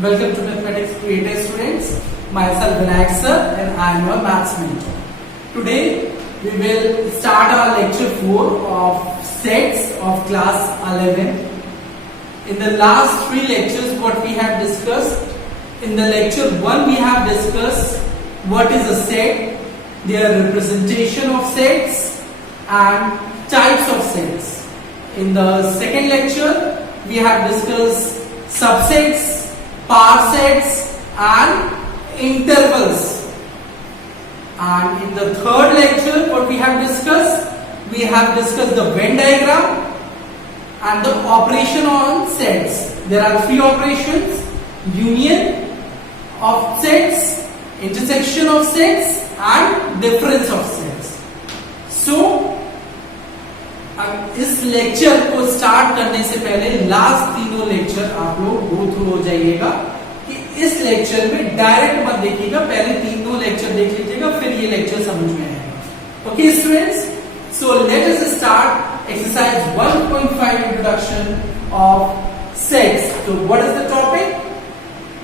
Welcome to Mathematics Creative Students. Myself Vinayak sir and I am your maths mentor. Today we will start our lecture 4 of sets of class 11. In the last 3 lectures what we have discussed, in the lecture 1 we have discussed what is a set, their representation of sets and types of sets. In the second lecture we have discussed subsets, power sets and intervals. And in the third lecture what we have discussed the Venn diagram and the operation on sets. There are 3 operations: union of sets, intersection of sets and difference of sets. So इस lecture को start करने से पहले last तीनों lecture आप लोग go through हो जाइएगा कि इस लेक्चर में डायरेक्ट मत देखिएगा, पहले तीनों लेक्चर देख लीजिएगा फिर ये लेक्चर समझ में आएगा. Okay students, so let us start exercise 1.5 introduction of sets. तो what is the topic?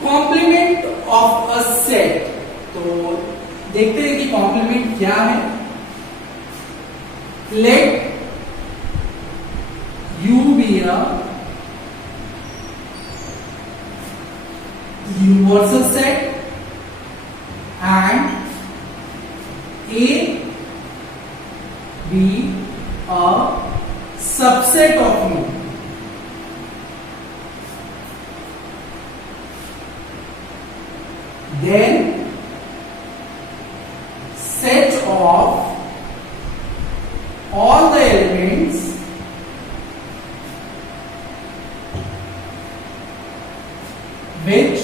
Complement of a set. तो देखते हैं कि कॉम्प्लीमेंट क्या है. Let U be a universal set and A be a subset of U. Then set of all the elements which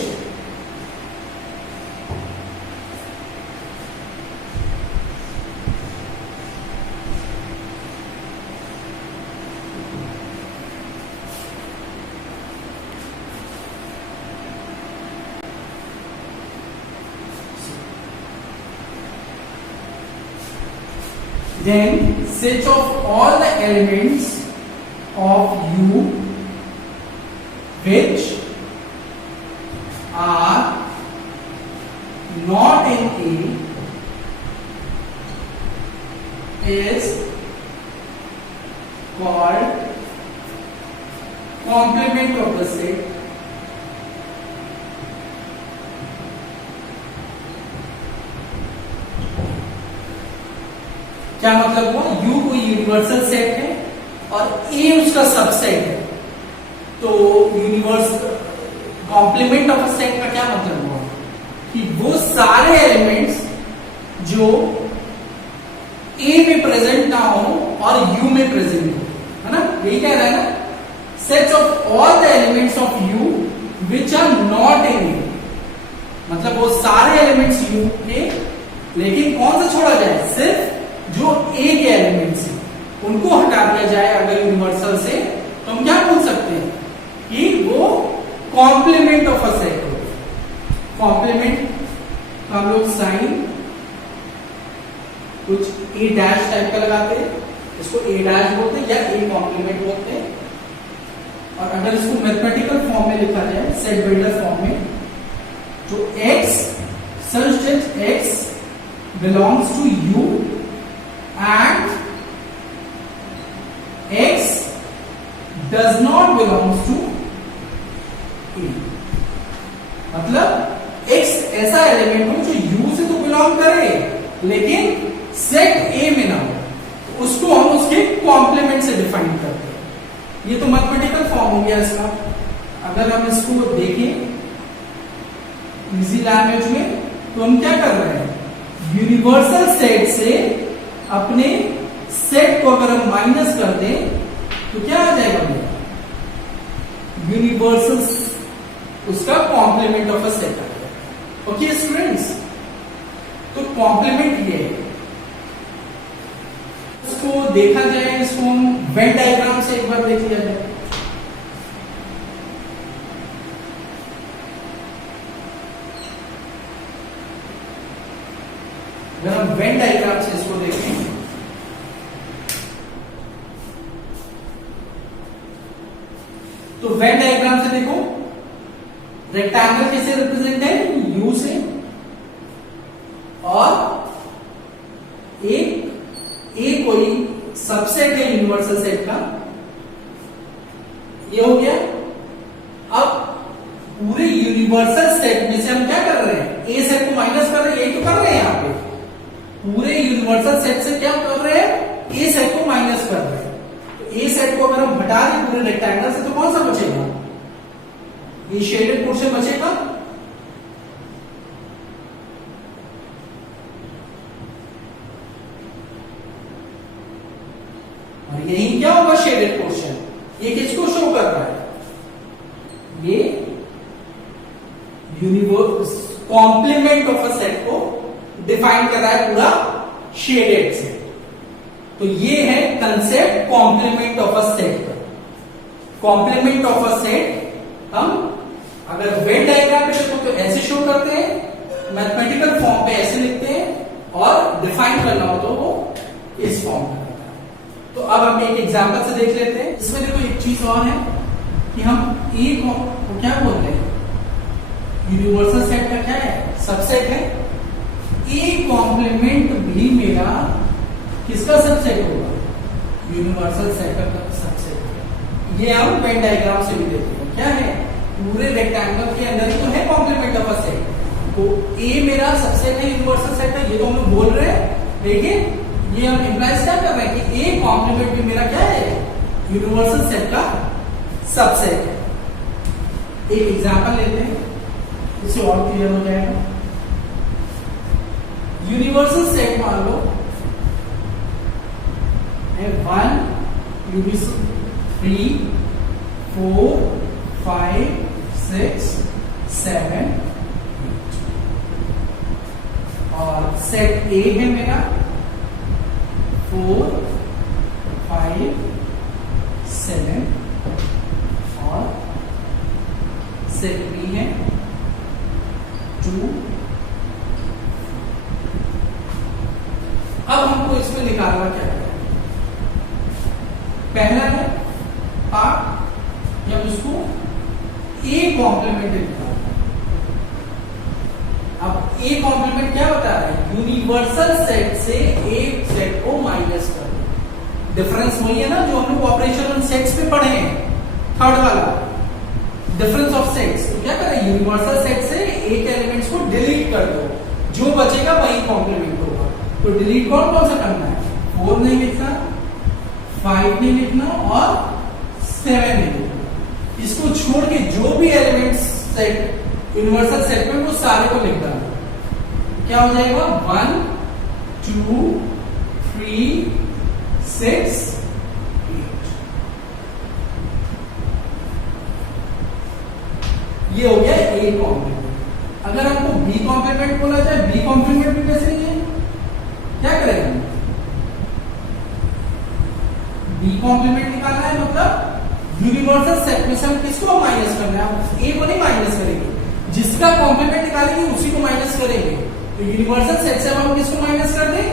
then set of all the elements of U which are not in A is called complement of the set. क्या मतलब हुआ? U कोई universal set है और A उसका subset है. तो universal complement of a set का क्या मतलब हुआ कि वो सारे एलिमेंट्स जो A में प्रेजेंट ना हो और U में प्रेजेंट हो, है ना? यही कह रहा है ना, set of all the elements of U which are not in A. मतलब वो सारे एलिमेंट्स U के, लेकिन कौन सा छोड़ा जाए? सिर्फ जो A के एलिमेंट्स हैं उनको हटा दिया जाए अगर यूनिवर्सल से, तो हम क्या बोल सकते हैं कि वो कॉम्प्लीमेंट ऑफ अ सेट हो. कॉम्प्लीमेंट हम लोग साइन कुछ ए डैश टाइप का लगाते हैं, इसको ए डैश बोलते हैं या ए कॉम्प्लीमेंट बोलते हैं. और अगर इसको मैथमेटिकल फॉर्म में लिखा जाए, सेट बिल्डर फॉर्म में, तो x such that x belongs to U and x does not belongs to A. मतलब x ऐसा एलिमेंट हो जो U से तो बिलोंग करे लेकिन सेट A में ना हो, तो उसको हम उसके कॉम्प्लीमेंट से डिफाइन करते हैं. ये तो मैथमेटिकल फॉर्म हो गया इसका. अगर हम इसको देखें इजी लैंग्वेज में, तो हम क्या कर रहे हैं? यूनिवर्सल सेट से अपने सेट को अगर हम माइनस कर दें तो क्या आ जाएगा भैया? यूनिवर्सल उसका कॉम्प्लीमेंट ऑफ अ सेट आ गया. ओके स्टूडेंट्स, तो कॉम्प्लीमेंट ये है. इसको देखा जाए, इसको हम वेन डायग्राम से एक बार देख लिया जाए. अगर हम वेन डायग्राम से इसको देखें तो वेन डायग्राम से देखो रेक्टेंगल कैसे रिप्रेजेंट है, यू से, और ए कोई सबसेट है यूनिवर्सल सेट का, ये हो गया। अब पूरे यूनिवर्सल सेट में से हम क्या कर रहे हैं, ए सेट को माइनस कर रहे हैं, यही तो कर रहे हैं यहाँ पे। पूरे यूनिवर्सल सेट से क्या कर रहे हैं, ए सेट को माइनस कर रहे हैं। तो ए सेट को अगर हम हटा दें पूरे रेक्टेंगल से तो कौन सा बचेगा, ये शेडेड पोर्शन बचेगा। और यही क्या होगा, शेडेड पोर्शन। ये किसको शो कर रहा है, ये universe complement of a set को डिफाइन कर रहा है पूरा शेडेड सेट। तो ये है concept complement of a set का। कॉम्प्लीमेंट ऑफ अ सेट हम अगर वेन डायग्राम पे देखो तो ऐसे शो करते हैं, मैथमेटिकल फॉर्म पे ऐसे लिखते हैं, और डिफाइन करना हो तो वो इस फॉर्म में करता है। तो अब हम एक एग्जांपल से देख लेते हैं। इसमें देखो एक चीज और है कि हम ए को क्या बोल रहे हैं, यूनिवर्सल सेट का क्या है, सबसेट है। ए कॉम्प्लीमेंट भी मेरा किसका सबसेट होगा, यूनिवर्सल सेट का सबसेट होगा। ये हम वेन डायग्राम से भी देखते हैं, क्या है, पूरे रेक्टेंगल के अंदर ही तो है कॉम्प्लीमेंट ऑफ अ सेट। तो ए मेरा सबसेट है, यूनिवर्सल सेट है, ये तो हम लोग बोल रहे हैं, लेकिन ये हम इंप्लाइज क्या कर रहे हैं कि ए कॉम्प्लीमेंट भी मेरा क्या है, यूनिवर्सल सेट का सबसेट है। एक एग्जांपल लेते हैं, इससे और क्लियर हो जाएगा। यूनिवर्सल सेट मान लो 1 2 3 4 5 6 7 8, और सेट ए है मेरा 4 5 7, और सेट बी है 2। अब हमको इसमें निकालना क्या है, पहला है पार्ट, जब उसको ए कॉम्प्लीमेंट निकालना। अब ए कॉम्प्लीमेंट क्या होता है, यूनिवर्सल सेट से एक सेट को माइनस कर दो। डिफरेंस वही है ना जो हम लोग ऑपरेशन ऑन सेट्स पे पढ़े हैं, थर्ड वाला डिफरेंस ऑफ सेट्स। तो क्या करें, यूनिवर्सल सेट से एक एलिमेंट्स को डिलीट कर दो, जो बचेगा वही कॉम्प्लीमेंट होगा। तो डिलीट कौन कौन सा करना है, 4 नहीं लिखना, 5 नहीं लिखना, और 7 नहीं लिखना। इसको छोड़ के जो भी एलिमेंट्स सेट यूनिवर्सल सेट में वो सारे को लिख डालो। क्या हो जाएगा, 1 2 3 6 8। ये हो गया ए कॉम्प्लीमेंट। अगर हमको बी कॉम्प्लीमेंट बोला जाए, बी कॉम्प्लीमेंट भी कैसे है, क्या करेंगे, बी कॉम्प्लीमेंट निकालना है, मतलब यूनिवर्सल सेट में से हम किसको माइनस करना है, ए को नहीं माइनस करेंगे, जिसका कॉम्प्लीमेंट निकालेंगे उसी को माइनस करेंगे। तो यूनिवर्सल सेट से हम किसको माइनस कर दें,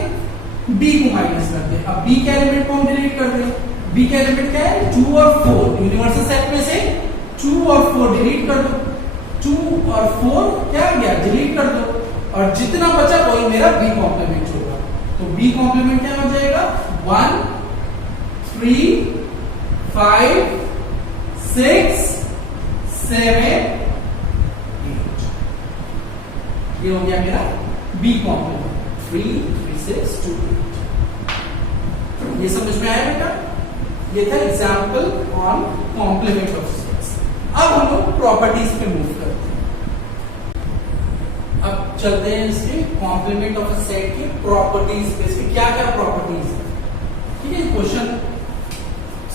बी को माइनस कर दें। अब बी के एलिमेंट को हम डिलीट कर दें। बी के एलिमेंट क्या है, 2 और 4। यूनिवर्सल सेट में से 2 और 4 डिलीट कर दो, 2 और 4 क्या गया, डिलीट कर दो, और जितना बचा वही मेरा बी कॉम्प्लीमेंट होगा। तो बी कॉम्प्लीमेंट क्या हो जाएगा, 1 3 5 6 7 8। ये हो गया मेरा बी कॉम्प्लीमेंट, 3 3 6 2 8। ये समझ में आया बेटा, ये था example on complement of sets. अब हम लोग प्रॉपर्टीज पे मूव करते हैं। अब चलते हैं इसके कॉम्प्लीमेंट ऑफ अ सेट की प्रॉपर्टीज पे, इसके क्या क्या प्रॉपर्टीज है। ठीक है, क्वेश्चन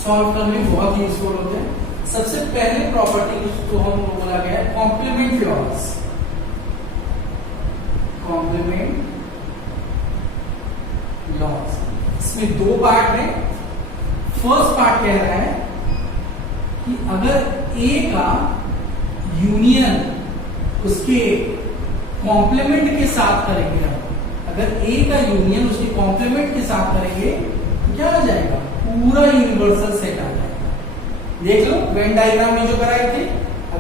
सॉल्व करने में बहुत ही यूजफुल होते हैं। सबसे पहले प्रॉपर्टी को हम बोला गया है कॉम्प्लीमेंट लॉज। कॉम्प्लीमेंट लॉज, इसमें 2 पार्ट है। फर्स्ट पार्ट कह रहा है कि अगर ए का यूनियन उसके कॉम्प्लीमेंट के साथ करेंगे, अगर ए का यूनियन उसके कॉम्प्लीमेंट के साथ करेंगे तो क्या आ जाएगा, पूरा यूनिवर्सल सेट आ जाएगा। देख लो वेन डायग्राम में जो कराए थे,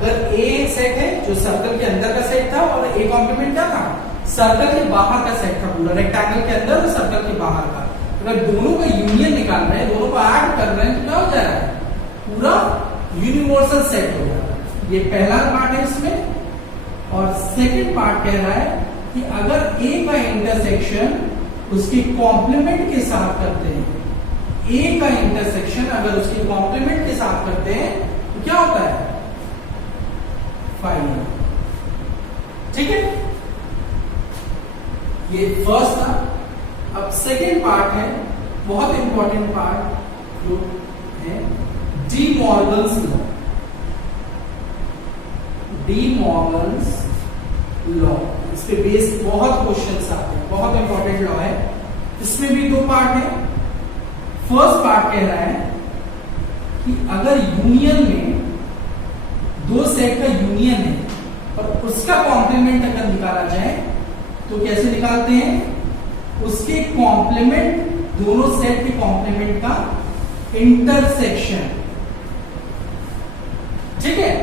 अगर ए सेट है जो सर्कल के अंदर का सेट था और ए कॉम्प्लीमेंट क्या था, सर्कल के बाहर का सेट था, पूरा रेक्टेंगल के अंदर और सर्कल के बाहर का। अगर दोनों का यूनियन निकाल रहे हैं, दोनों को ऐड कर रहे हैं, तो क्या हो जा रहा है, पूरा यूनिवर्सल सेट हो जा रहा है। ये पहला पार्ट है इसमें। और सेकंड पार्ट कह रहा है कि अगर ए का इंटरसेक्शन उसके कॉम्प्लीमेंट के साथ करते हैं, ए का इंटरसेक्शन अगर उसके कॉम्प्लीमेंट के साथ करते हैं तो क्या होता है, फाइनल। ठीक है, ये फर्स्ट था। अब सेकंड पार्ट है, बहुत इंपॉर्टेंट पार्ट जो है D Morgan's law. D Morgan's law, इस पे बेस्ड बहुत क्वेश्चंस आते हैं, बहुत इंपॉर्टेंट लॉ है। इसमें भी दो पार्ट है। फर्स्ट पार्ट कह रहा है कि अगर यूनियन में दो सेट का यूनियन है और उसका कॉम्प्लीमेंट अगर निकाला जाए तो कैसे निकालते हैं, उसके कॉम्प्लीमेंट, दोनों सेट के कॉम्प्लीमेंट का इंटरसेक्शन। ठीक है,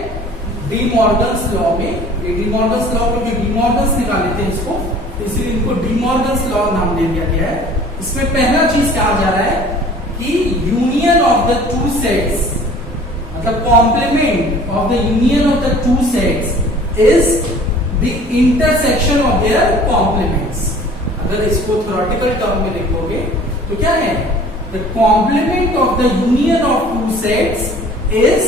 डी मॉर्गन्स लॉ में, ये डी मॉर्गन्स लॉ में जो डी मॉर्गन्स निकाले थे इसको, इसीलिए इनको डी मॉर्गन्स लॉ नाम दे दिया गया है। इसमें पहला चीज कहा जा रहा है कि union of the two sets, मतलब complement of the union of the two sets is the intersection of their complements. अगर इसको थ्योरेटिकल टर्म में लिखोगे तो क्या है, the complement of the union of two sets is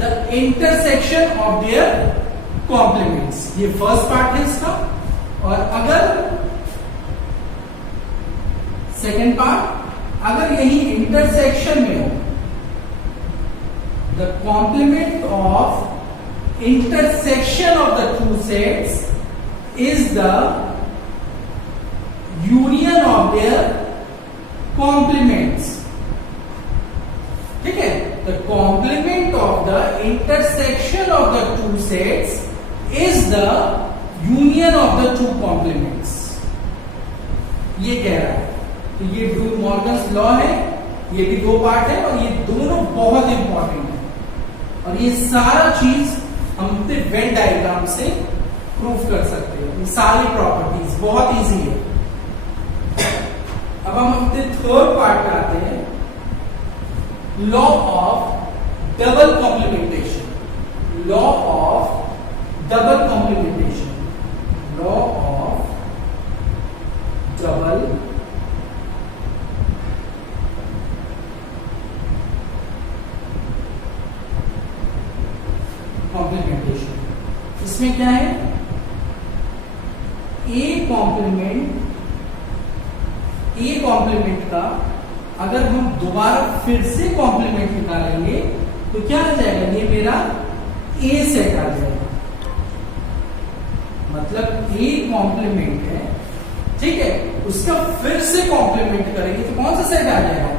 the intersection of their complements. ये first part है इसका। और अगर सेकेंड पार्ट, अगर यही इंटरसेक्शन में हो, the complement of intersection of the two sets is the union of their complements. ठीक है, the complement of the intersection of the two sets is the union of the two complements, ये कह रहा है। तो ये डी मॉर्गन्स लॉ है, ये भी दो पार्ट है और ये दोनों बहुत इंपॉर्टेंट है। और ये सारा चीज हम अपने वेन डायग्राम से प्रूफ कर सकते हैं, ये सारी प्रॉपर्टीज बहुत इजी है। अब हम अपने थर्ड पार्ट पे आते हैं, law of double complementation. Law of double complementation, law of double complementation. इसमें क्या है, ए कॉम्प्लीमेंट का अगर हम दोबारा फिर से कॉम्प्लीमेंट निकालेंगे तो क्या आ जाएगा, ये मेरा ए सेट आ जाएगा। मतलब ए कॉम्प्लीमेंट है, ठीक है, उसका फिर से कॉम्प्लीमेंट करेंगे तो कौन सा सेट आ जाएगा,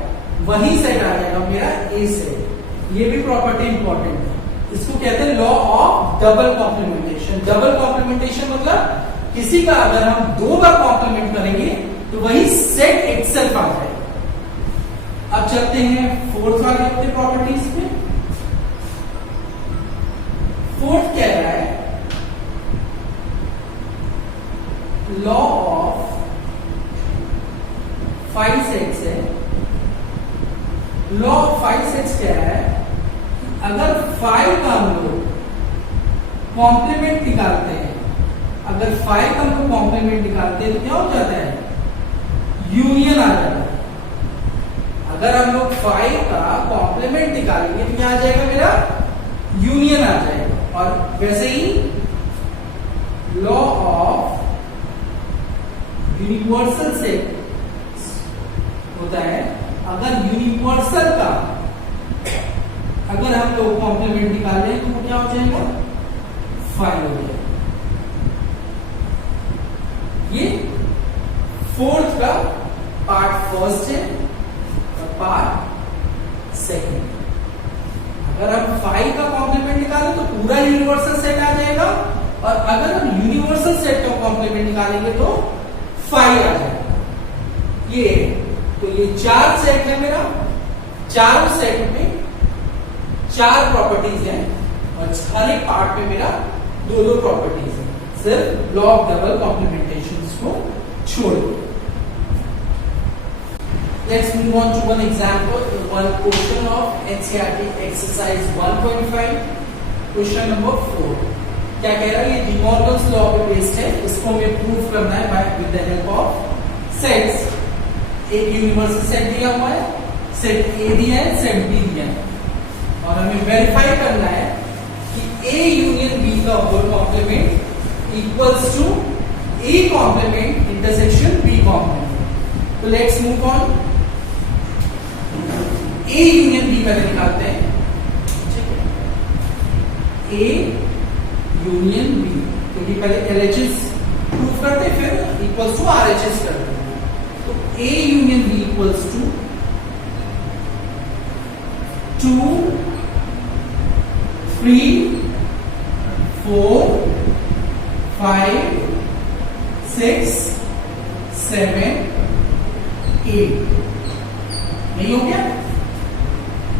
वही सेट आ जाएगा मेरा ए सेट। ये भी प्रॉपर्टी इंपॉर्टेंट है, इसको कहते हैं law of double complementation. Double complementation मतलब किसी का अगर हम दो बार कॉम्प्लीमेंट करेंगे तो वही सेट इटसेल्फ आ जाएगा। अब चलते हैं फोर्थ वाले अपने प्रॉपर्टीज पे। फोर्थ कह रहा है लॉ ऑफ 5 सेट्स है। लॉ ऑफ 5 सेट्स कह रहा है अगर 5 का हम लोग कॉम्प्लीमेंट निकालते हैं, अगर 5 का हम लोग कॉम्प्लीमेंट निकालते हैं तो क्या हो जाता है, यूनियन आ जाता है। अगर हम लोग 5 का कॉम्प्लीमेंट निकालेंगे तो क्या आ जाएगा, मेरा यूनियन आ जाएगा। और वैसे ही लॉ ऑफ यूनिवर्सल सेट होता है, अगर यूनिवर्सल का अगर हम लोग कॉम्प्लीमेंट निकालें तो वो क्या हो जाएगा, 5 हो जाएगा। ये फोर्थ का पार्ट फर्स्ट है और पार्ट सेकंड। अगर हम 5 का कॉम्प्लीमेंट निकालें तो पूरा यूनिवर्सल सेट आ जाएगा, और अगर हम यूनिवर्सल सेट का कॉम्प्लीमेंट निकालेंगे तो 5 आ जाएगा। ये तो ये 4 सेट है मेरा, चारों सेट में 4 प्रॉपर्टीज हैं। और हर एक पार्ट में मेरा दो दो प्रॉपर्टीज है, सिर्फ ब्लॉक डबल कॉम्प्लीमेंटेशन को छोड़ दो। Let's move on to one example, one question of NCERT exercise 1.5, question number 4। क्या कह रहा है, ये De Morgan's law पे बेस्ड है, इसको हमें प्रूव करना है with the help of sets. एक यूनिवर्सल सेट दिया हुआ है, सेट A दिया है, सेट B दिया है, और हमें वेरीफाई करना है कि A यूनियन B का whole complement equals to A complement intersection B complement. तो let's move on. A union B पहले निकालते हैं, A यूनियन B, क्योंकि पहले LHS प्रूफ करते फिर इक्वल्स टू RHS करते हैं। तो A union B equals to 2 3 4 5 6 7 8। नहीं हो गया?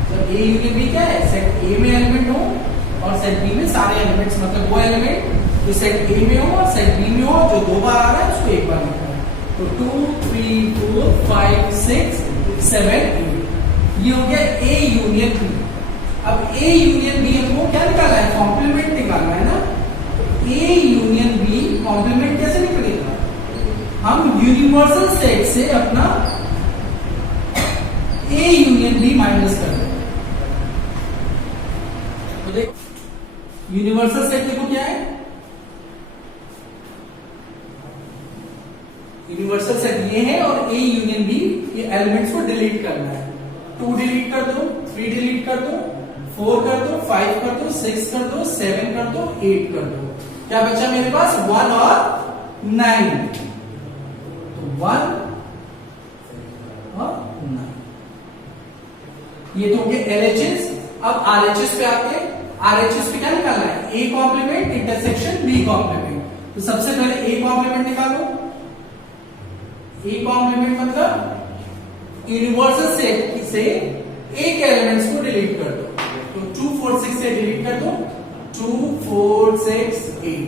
जब A यूनियन B क्या है, सेट A में एलिमेंट हो और सेट B में सारे एलिमेंट्स, मतलब वो एलिमेंट जो सेट A में हो और सेट B में हो, जो दो बार आ रहा है उसको एक बार लिखना है। तो 2 3 4 5 6 7 8, ये हो गया A यूनियन B। अब A यूनियन B हमको क्या निकालना है, कॉम्प्लीमेंट निकालना है ना। तो A यूनियन B कॉम्प्लीमेंट कैसे निकलेगा, हम यूनिवर्सल सेट से अपना A यूनियन B माइनस कर दें। तो देख, यूनिवर्सल सेट देखो क्या है, यूनिवर्सल सेट ये है और A यूनियन B, ये एलिमेंट्स को डिलीट करना है। 2 डिलीट कर दो, 3 डिलीट कर दो, 4 कर दो, 5 कर दो, 6 कर दो, 7 कर दो, 8 कर दो। क्या बचा मेरे पास, 1 और 9। तो 1 और 9, ये तो हो गए LHS। अब RHS पे आते हैं। RHS पे क्या निकालना है, A complement intersection B complement. तो सबसे पहले A कॉम्प्लीमेंट निकालो। A कॉम्प्लीमेंट मतलब यूनिवर्सल सेट से एक एलिमेंट्स को डिलीट कर दो। तो 2 4 6 से डिलीट कर दो, 2 4 6 8।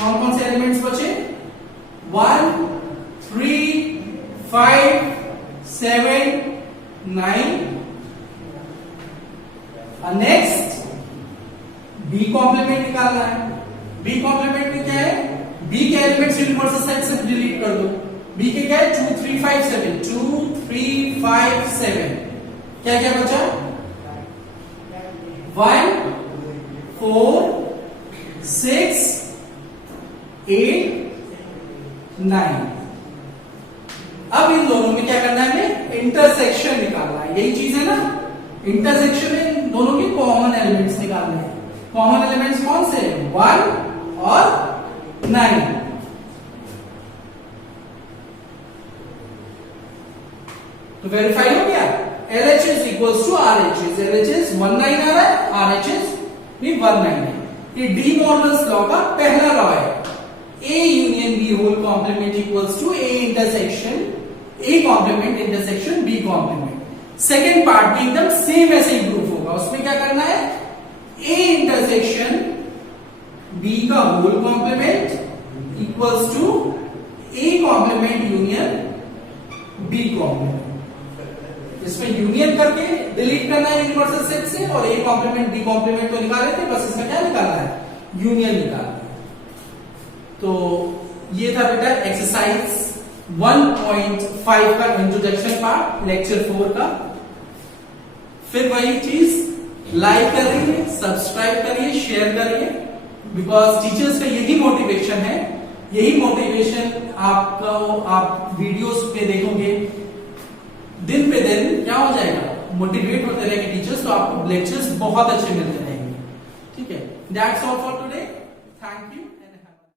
कौन कौन से एलिमेंट्स बचे, 1 3 5 7 9। नेक्स्ट B कॉम्प्लीमेंट निकालना है। B कॉम्प्लीमेंट में क्या है, B के एलिमेंट्स यूनिवर्सल सेट से डिलीट कर दो। B के क्या है, 2 3 5 7, 2 3 5 7। क्या क्या बचा, 1 4 6 8 9। अब इन दोनों में क्या करना है, हमें इंटरसेक्शन निकालना है। यही चीज है ना, इंटरसेक्शन में इन दोनों के कॉमन एलिमेंट्स निकालने हैं। कॉमन एलिमेंट्स कौन से, 1 और 9। तो वेरीफाई हो गया, LHS equals to RHS। LHS 19 आ रहा है, RHS भी 19 है। ये डी मॉर्गन्स लॉ का पहला लॉ है, A union B whole complement equals to A intersection A complement intersection B complement. Second part भी एकदम सेम ऐसे ही प्रूफ होगा। उसमें क्या करना है, A इंटरसेक्शन B का whole complement equals to A complement union B complement. इसमें यूनियन करके डिलीट करना है यूनिवर्सल सेट से, और A कॉम्प्लीमेंट B कॉम्प्लीमेंट तो निकाले थे, बस इसमें क्या निकालना है, यूनियन निकालना है। तो ये था बेटा एक्सरसाइज 1.5 का इंट्रोडक्शन पार्ट, लेक्चर 4 का। फिर वही चीज, लाइक करिए, सब्सक्राइब करिए, शेयर करिए, बिकॉज टीचर्स का यही मोटिवेशन है। यही मोटिवेशन आपको, आप वीडियोस पे देखोगे, दिन पे दिन क्या हो जाएगा, मोटिवेट होते रहेंगे टीचर्स, तो आपको लेक्चर्स बहुत अच्छे मिलते रहेंगे। ठीक है, दैट्स ऑल फॉर टुडे।